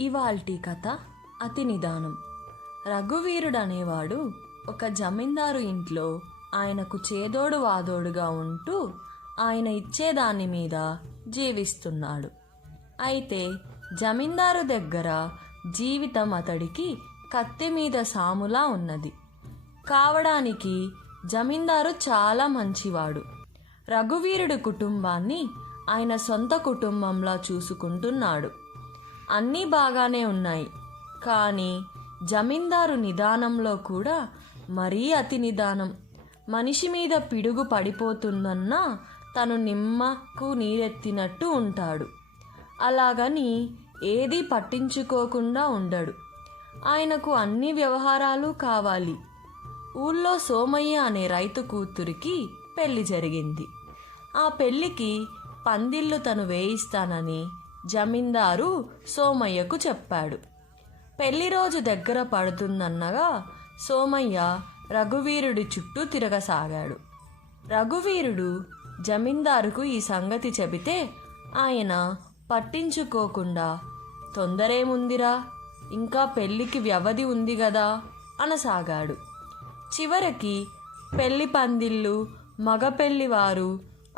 ఇవాల్టి కథ అతి నిదానం. రఘువీరుడనేవాడు ఒక జమీందారు ఇంట్లో ఆయనకు చేదోడు వాదోడుగా ఉంటూ ఆయన ఇచ్చేదాని మీద జీవిస్తున్నాడు. అయితే జమీందారు దగ్గర జీవితం అతడికి కత్తి మీద సాములా ఉన్నది. కావడానికి జమీందారు చాలా మంచివాడు. రఘువీరుడి కుటుంబాన్ని ఆయన సొంత కుటుంబంలా చూసుకుంటున్నాడు. అన్నీ బాగానే ఉన్నాయి, కానీ జమీందారు నిదానంలో కూడా మరీ అతి నిదానం. మనిషి మీద పిడుగు పడిపోతుందన్నా తను నిమ్మకు నీరెత్తినట్టు ఉంటాడు. అలాగని ఏదీ పట్టించుకోకుండా ఉండడు. ఆయనకు అన్ని వ్యవహారాలు కావాలి. ఊళ్ళో సోమయ్య అనే రైతు కూతురికి పెళ్లి జరిగింది. ఆ పెళ్లికి పందిళ్ళు తను వేయిస్తానని జమీందారు సోమయ్యకు చెప్పాడు. పెళ్లి రోజు దగ్గర పడుతుందన్నగా సోమయ్య రఘువీరుడి చుట్టూ తిరగసాగాడు. రఘువీరుడు జమీందారుకు ఈ సంగతి చెబితే ఆయన పట్టించుకోకుండా, తొందరేముందిరా, ఇంకా పెళ్లికి వ్యవధి ఉంది గదా అనసాగాడు. చివరికి పెళ్లి పందిళ్ళు మగ పెళ్లివారు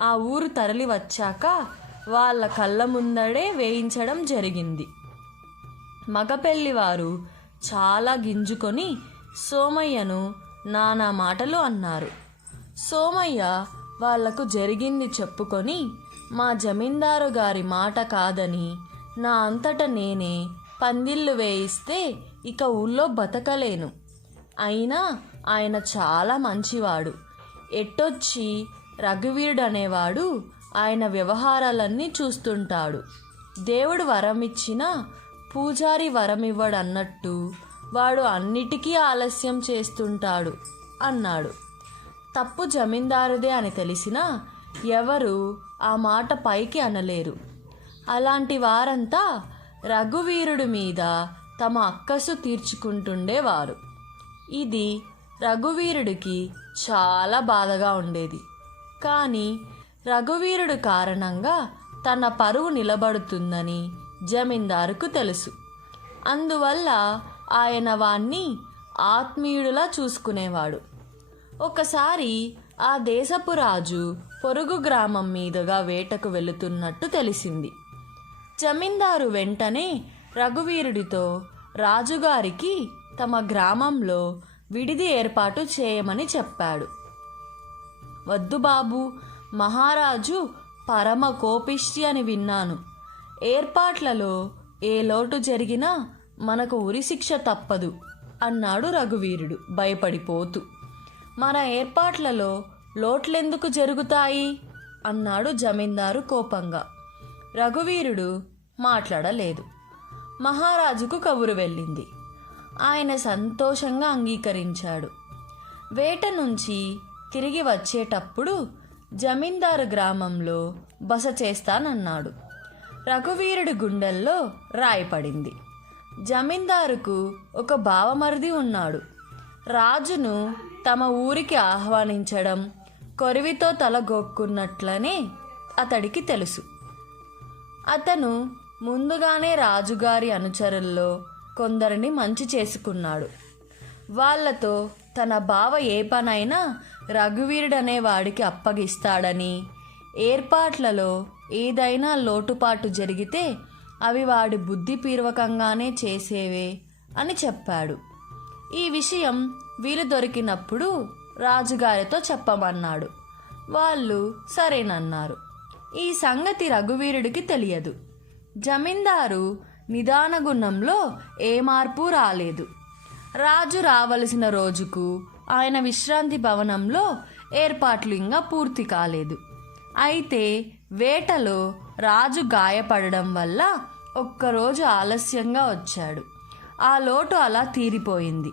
ఆ ఊరు తరలి వచ్చాక వాళ్ళ కళ్ళ ముందడే వేయించడం జరిగింది. మగ పెళ్లివారు చాలా గింజుకొని సోమయ్యను నానా మాటలు అన్నారు. సోమయ్య వాళ్లకు జరిగింది చెప్పుకొని, మా జమీందారు గారి మాట కాదని నా అంతట నేనే పందిళ్ళు వేయిస్తే ఇక ఊళ్ళో బతకలేను. అయినా ఆయన చాలా మంచివాడు. ఎట్టొచ్చి రఘువీరుడు అనేవాడు ఆయన వ్యవహారాలన్నీ చూస్తుంటాడు. దేవుడు వరమిచ్చినా పూజారి వరమివ్వడన్నట్టు వాడు అన్నిటికీ ఆలస్యం చేస్తుంటాడు అన్నాడు. తప్పు జమీందారుదే అని తెలిసినా ఎవరు ఆ మాట పైకి అనలేరు. అలాంటి వారంతా రఘువీరుడి మీద తమ అక్కసు తీర్చుకుంటుండేవారు. ఇది రఘువీరుడికి చాలా బాధగా ఉండేది. కానీ రఘువీరుడు కారణంగా తన పరువు నిలబడుతుందని జమీందారుకు తెలుసు. అందువల్ల ఆయన వాణ్ణి ఆత్మీయుడిలా చూసుకునేవాడు. ఒకసారి ఆ దేశపు రాజు పొరుగు గ్రామం మీదుగా వేటకు వెళుతున్నట్టు తెలిసింది. జమీందారు వెంటనే రఘువీరుడితో రాజుగారికి తమ గ్రామంలో విడిది ఏర్పాటు చేయమని చెప్పాడు. వద్దు బాబు, మహారాజు పరమ కోపిష్టి అని విన్నాను. ఏర్పాట్లలో ఏ లోటు జరిగినా మనకు ఉరిశిక్ష తప్పదు అన్నాడు రఘువీరుడు భయపడిపోతూ. మన ఏర్పాట్లలో లోట్లెందుకు జరుగుతాయి అన్నాడు జమీందారు కోపంగా. రఘువీరుడు మాట్లాడలేదు. మహారాజుకు కబురు వెళ్ళింది. ఆయన సంతోషంగా అంగీకరించాడు. వేట నుంచి తిరిగి వచ్చేటప్పుడు జమీందారు గ్రామంలో బస చేస్తానన్నాడు. రఘువీరుడి గుండెల్లో రాయపడింది. జమీందారుకు ఒక బావమరిది ఉన్నాడు. రాజును తమ ఊరికి ఆహ్వానించడం కొరివితో తలగొక్కున్నట్లనే అతడికి తెలుసు. అతను ముందుగానే రాజుగారి అనుచరుల్లో కొందరిని మంచి చేసుకున్నాడు. వాళ్లతో తన బావ ఏ పనైనా రఘువీరుడనే వాడికి అప్పగిస్తాడని, ఏర్పాట్లలో ఏదైనా లోటుపాటు జరిగితే అవి వాడి బుద్ధిపూర్వకంగానే చేసేవే అని చెప్పాడు. ఈ విషయం వీలు దొరికినప్పుడు రాజుగారితో చెప్పమన్నాడు. వాళ్ళు సరేనన్నారు. ఈ సంగతి రఘువీరుడికి తెలియదు. జమీందారు నిదాన గుణంలో ఏ మార్పు రాలేదు. రాజు రావలసిన రోజుకు ఆయన విశ్రాంతి భవనంలో ఏర్పాట్లు ఇంకా పూర్తి కాలేదు. అయితే వేటలో రాజు గాయపడడం వల్ల ఒక్కరోజు ఆలస్యంగా వచ్చాడు. ఆ లోటు అలా తీరిపోయింది.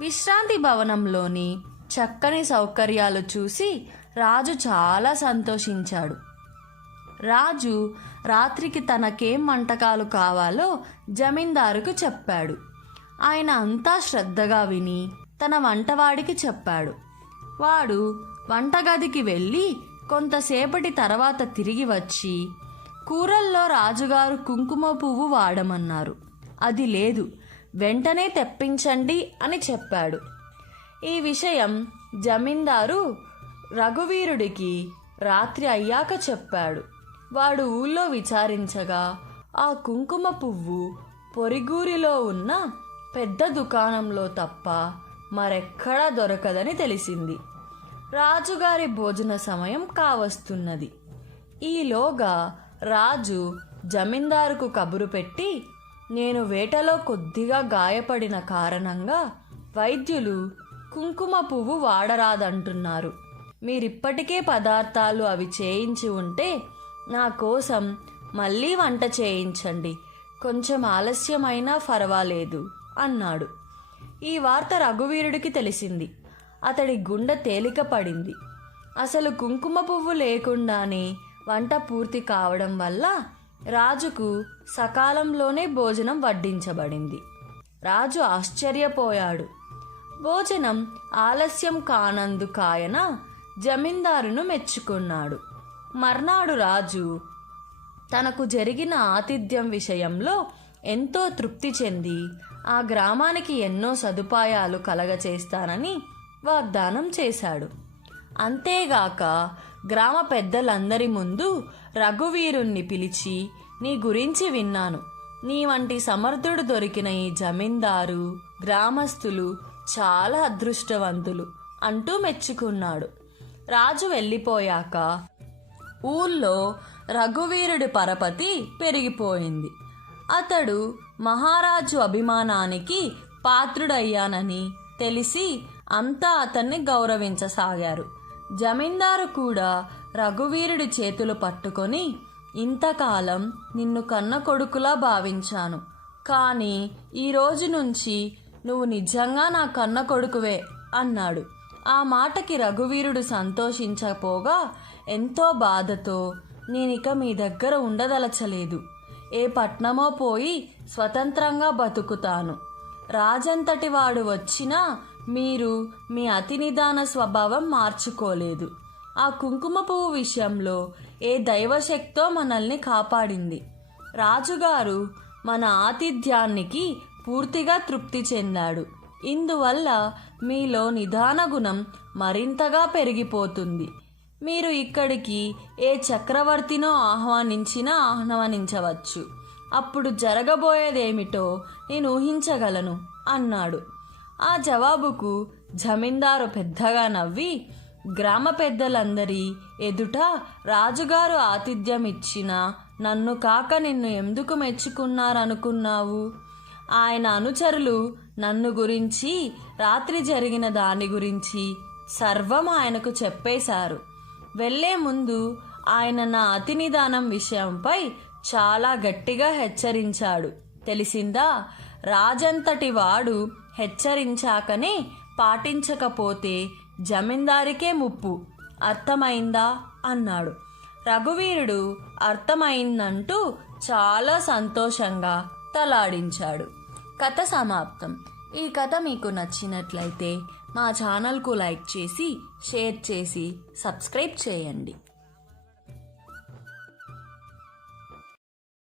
విశ్రాంతి భవనంలోని చక్కని సౌకర్యాలు చూసి రాజు చాలా సంతోషించాడు. రాజు రాత్రికి తనకేం వంటకాలు కావాలో జమీందారుకు చెప్పాడు. ఆయన అంతా శ్రద్ధగా విని తన వంటవాడికి చెప్పాడు. వాడు వంటగదికి వెళ్ళి కొంతసేపటి తర్వాత తిరిగి వచ్చి కూరల్లో రాజుగారు కుంకుమ పువ్వు వాడమన్నారు. అది లేదు, వెంటనే తెప్పించండి అని చెప్పాడు. ఈ విషయం జమీందారు రఘువీరుడికి రాత్రి అయ్యాక చెప్పాడు. వాడు ఊళ్ళో విచారించగా ఆ కుంకుమ పువ్వు పొరిగూరిలో ఉన్న పెద్ద దుకాణంలో తప్ప మరెక్కడా దొరకదని తెలిసింది. రాజుగారి భోజన సమయం కావస్తున్నది. ఈలోగా రాజు జమీందారుకు కబురు పెట్టి, నేను వేటలో కొద్దిగా గాయపడిన కారణంగా వైద్యులు కుంకుమ పువ్వు వాడరాదంటున్నారు. మీరిప్పటికే పదార్థాలు అవి చేయించి ఉంటే నా కోసం మళ్ళీ వంట చేయించండి, కొంచెం ఆలస్యమైనా పర్వాలేదు అన్నాడు. ఈ వార్త రఘువీరుడికి తెలిసింది. అతడి గుండె తేలిక పడింది. అసలు కుంకుమ పువ్వు లేకుండానే వంట పూర్తి కావడం వల్ల రాజుకు సకాలంలోనే భోజనం వడ్డించబడింది. రాజు ఆశ్చర్యపోయాడు. భోజనం ఆలస్యం కానందుకాయన జమీందారును మెచ్చుకున్నాడు. మర్నాడు రాజు తనకు జరిగిన ఆతిథ్యం విషయంలో ఎంతో తృప్తి చెంది ఆ గ్రామానికి ఎన్నో సదుపాయాలు కలగచేస్తానని వాగ్దానం చేశాడు. అంతేగాక గ్రామ పెద్దలందరి ముందు రఘువీరుణ్ణి పిలిచి, నీ గురించి విన్నాను, నీ వంటి సమర్థుడు దొరికిన ఈ జమీందారు గ్రామస్తులు చాలా అదృష్టవంతులు అంటూ మెచ్చుకున్నాడు. రాజు వెళ్ళిపోయాక ఊళ్ళో రఘువీరుడి పరపతి పెరిగిపోయింది. అతడు మహారాజు అభిమానానికి పాత్రుడయ్యానని తెలిసి అంతా అతన్ని గౌరవించసాగారు. జమీందారు కూడా రఘువీరుడి చేతులు పట్టుకొని, ఇంతకాలం నిన్ను కన్న కొడుకులా భావించాను, కానీ ఈ రోజు నుంచి నువ్వు నిజంగా నా కన్న కొడుకువే అన్నాడు. ఆ మాటకి రఘువీరుడు సంతోషించపోగా ఎంతో బాధతో, నేనిక మీ దగ్గర ఉండదలచలేదు, ఏ పట్నమో పోయి స్వతంత్రంగా బతుకుతాను. రాజంతటి వాడు వచ్చినా మీరు మీ అతి నిదాన స్వభావం మార్చుకోలేదు. ఆ కుంకుమ పువ్వు విషయంలో ఏ దైవశక్తో మనల్ని కాపాడింది. రాజుగారు మన ఆతిథ్యానికి పూర్తిగా తృప్తి చెందాడు. ఇందువల్ల మీలో నిదాన గుణం మరింతగా పెరిగిపోతుంది. మీరు ఇక్కడికి ఏ చక్రవర్తినో ఆహ్వానించవచ్చు. అప్పుడు జరగబోయేదేమిటో నేను ఊహించగలను అన్నాడు. ఆ జవాబుకు జమీందారు పెద్దగా నవ్వి, గ్రామ పెద్దలందరి ఎదుట రాజుగారు ఆతిథ్యం ఇచ్చినా నన్ను కాక నిన్ను ఎందుకు మెచ్చుకున్నారనుకున్నావు? ఆయన అనుచరులు నన్ను గురించి, రాత్రి జరిగిన దాని గురించి సర్వం ఆయనకు చెప్పేశారు. వెళ్లే ముందు ఆయన నా అతి నిదానం విషయంపై చాలా గట్టిగా హెచ్చరించాడు. తెలిసిందా? రాజంతటి వాడు హెచ్చరించాకనే పాటించకపోతే జమీందారికే ముప్పు. అర్థమైందా అన్నాడు. రఘువీరుడు అర్థమైందంటూ చాలా సంతోషంగా తలాడించాడు. కథ సమాప్తం. ఈ కథ మీకు నచ్చినట్లయితే మా ఛానల్కు లైక్ చేసి, షేర్ చేసి, సబ్స్క్రైబ్ చేయండి.